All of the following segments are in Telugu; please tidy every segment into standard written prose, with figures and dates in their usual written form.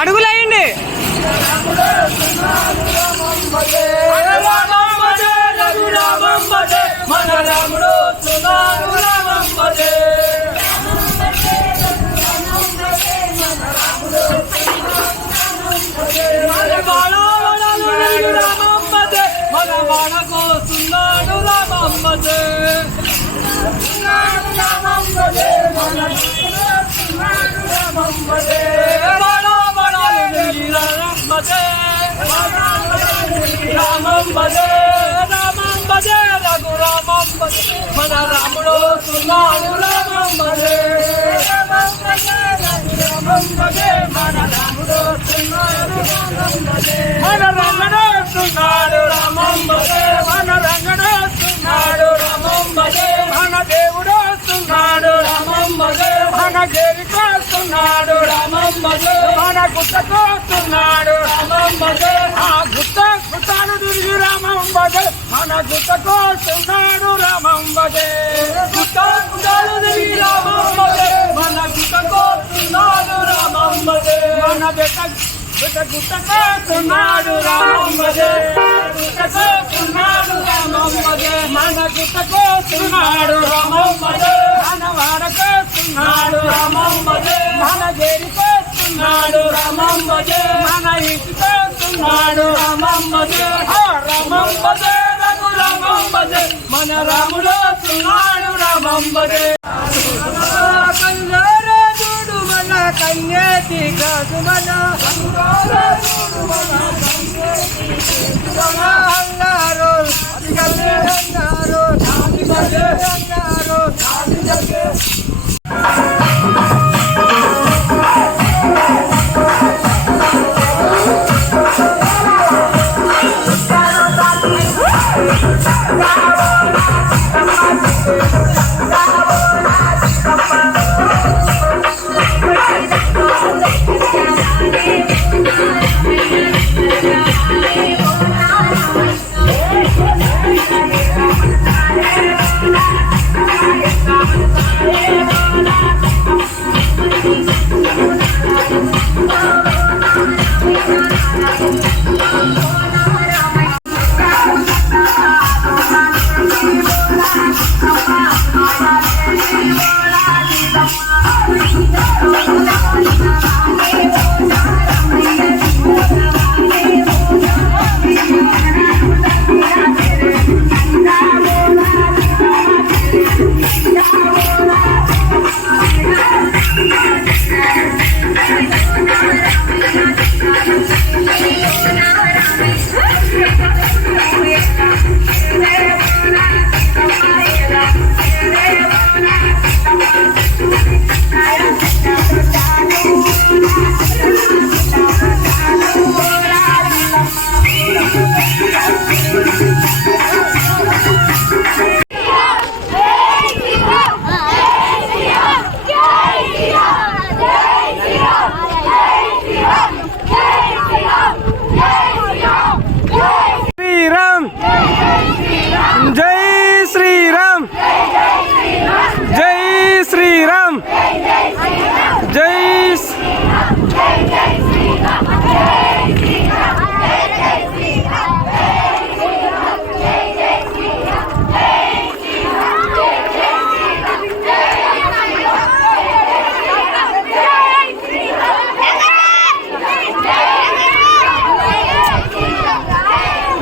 అడుగులేయండి. మన రాముడు మన వాడకు సున్నాడు రామమ్మదే మన రాముడు సున్నాడు రామమ్మదే మన రాముడు సున్నాడు మన రంగడు సున్నాడు రామమ్మదే మన రంగడు సున్నాడు రామమ్మదే మన దేవుడు సున్నాడు రామమ్మదే మన గేరికొస్తున్నాడు రామమ్మదే మన గుట్టకొస్తున్నాడు రామమ్మదే ఆ గుట్టాలు తిరిగి రామమ్మదే మన గుట్టకొస్తున్నాడు రామమ్మదే గుట్టాలు తిరిగి రామమ్మదే మన గుట్టకొస్తున్నాడు రామమ్మదే మన గుట్టకొస్తున్నాడు రామమ్మదే గుట్టకొస్తున్నాడు రామమ్మదే మన గుట్టకొస్తున్నాడు రామమ్మదే మన వాడకొస్తున్నాడు రామమ్మదే మన గేరికొస్తున్నాడు రామమ్మదే మన ఇంటికొస్తున్నాడు రామమ్మదే రామమ్మదే రఘు రామమ్మదే మన రాముడు వస్తున్నాడు రామమ్మదే కన్యేతి కాదు మన అన్నారు అన్నారు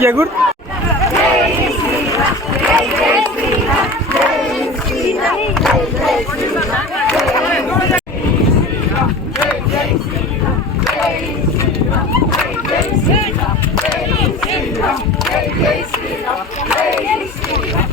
ఎగురు Jai Sri Ram, Jai Sri Ram, Jai Sri Ram.